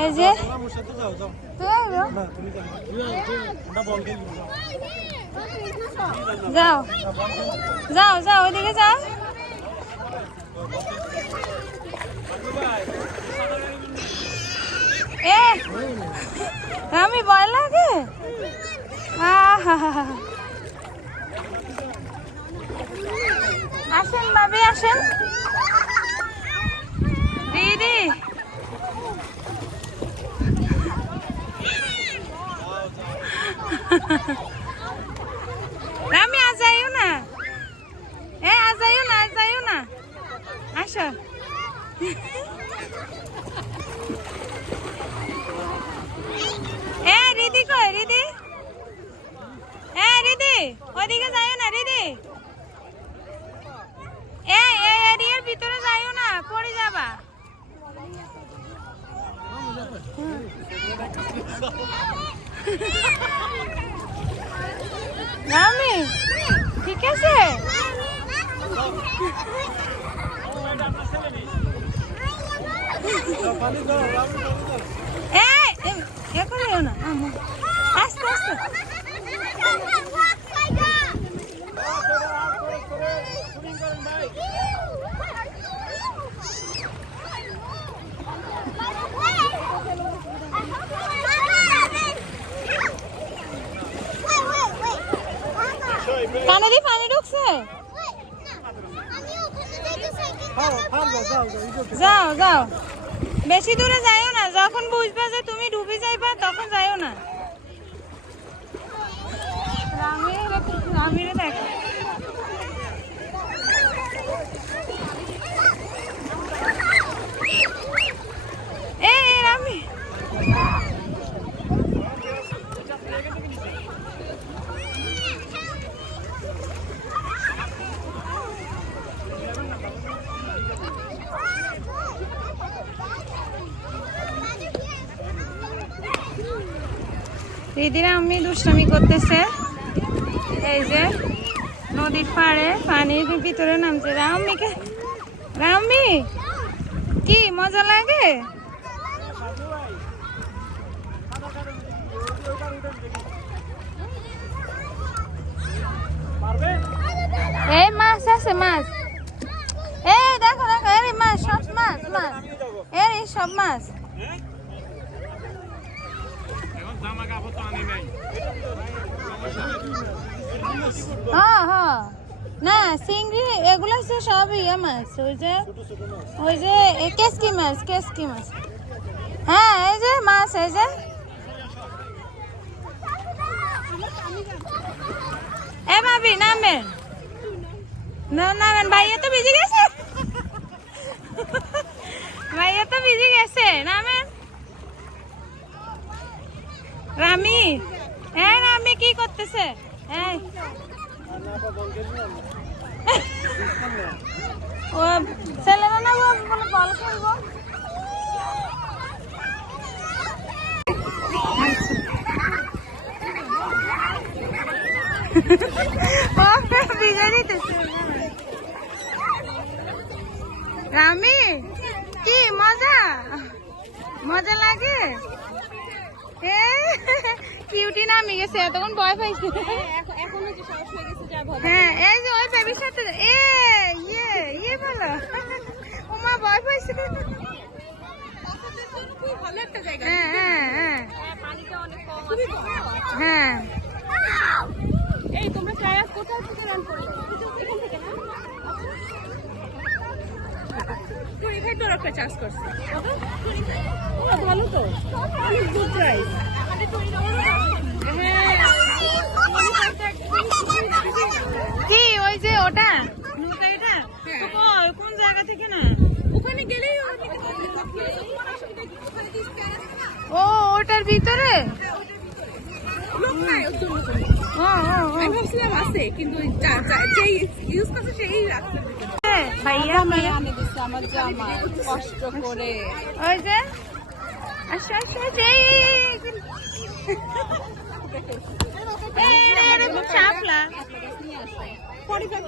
এই যে যাও যাও যাও ওইদিকে যাও। আমি ভয় লাগে। আসেন ভাবি আসেন। দিদি আমি আজ যাইও না, আজ যাইও না, আজ যাইও না, আসো। রিদি কই রিদি? রিদি ওইদিকে যাইও না রিদি, এরিয়ার ভিতরে যাইও না, পড়ে যাবা। রামি ঠিক আছে। আস্তে আস্তে কানে দিয়ে পানি ঢুকছে। যাও যাও, বেশি দূরে যাইও না, যখন বুঝবে যে তুমি ডুবে যাইবা তখন যাইও না। রামিরে দেখো রামি দিদিরা আমি দুষ্টামি করতেছে। এই যে নদীর পাড়ে পানির ভিতরে নামছে। রামি কি মজা লাগে। এই মাছ আছে, মাছ এই দেখো দেখো, এর মাছ সব মাছ, মাছ এর সব মাছ। না চিংড়ি এগুলো হচ্ছে সব ইয়ে মাছ, ওই যে কেসকি মাছ, কেসকি মাছ। হ্যাঁ এই যে মাছ, এই যে ভাবি নামেন নামেন। ভাইয়া তো ভিজে গেছে, ভাইয়া তো ভিজে গেছে, নামেন। রামি রামি কি করতেছে? ও ছেলেরা না বল খেলবো। রামি কি মজা, মজা লাগে। কিউটি নামি গেছে, এতক্ষণ ভয় পাইছে। হ্যাঁ এই যে ওই বেবির সাথে ইয়ে বলো, ওমা ভয় পাইছে। হ্যাঁ হ্যাঁ হ্যাঁ হ্যাঁ। এই তোমরা কায়াক কোথা থেকে রান করলে? এখান থেকে না? তো এখানে তো একটা চাষ করছে। ও ভালো তো, অনেক গুড প্রাইস। কি ওই যে ওটা নৌকা, এটা তো কোন জায়গা থেকে? না ওখানে গেলেই ও ওটার ভিতরে লোক নাই, আমি ভাবছিলাম আছে কিন্তু যেই ইউজ করছে সেই রাখতে। ভাইয়া আনে দিচ্ছে আমার জামা কষ্ট করে। ওই যে আচ্ছা আচ্ছা চাপলা $45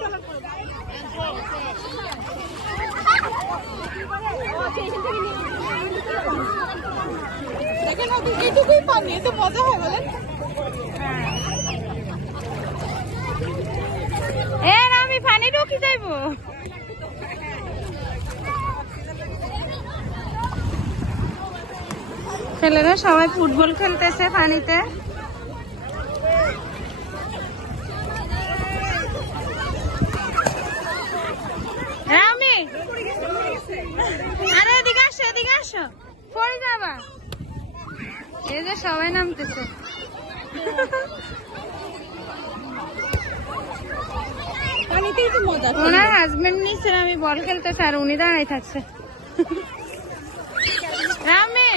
এটুকুই পানি, এত মজা হয় বলেন। আমি পানি ঢুকি যাইব। ছেলেরা সবাই ফুটবল খেলতেছে পানিতে। রামি, আরে এদিকে আসো, এদিকে আসো, পড়ে যাবা। এই যে সবাই নামতেছে। পানিতেই তো মজা। ওনার হাজবেন্ড নিচে, আমি বল খেলতেছে আর উনি দাঁড়াই থাকছে। রামি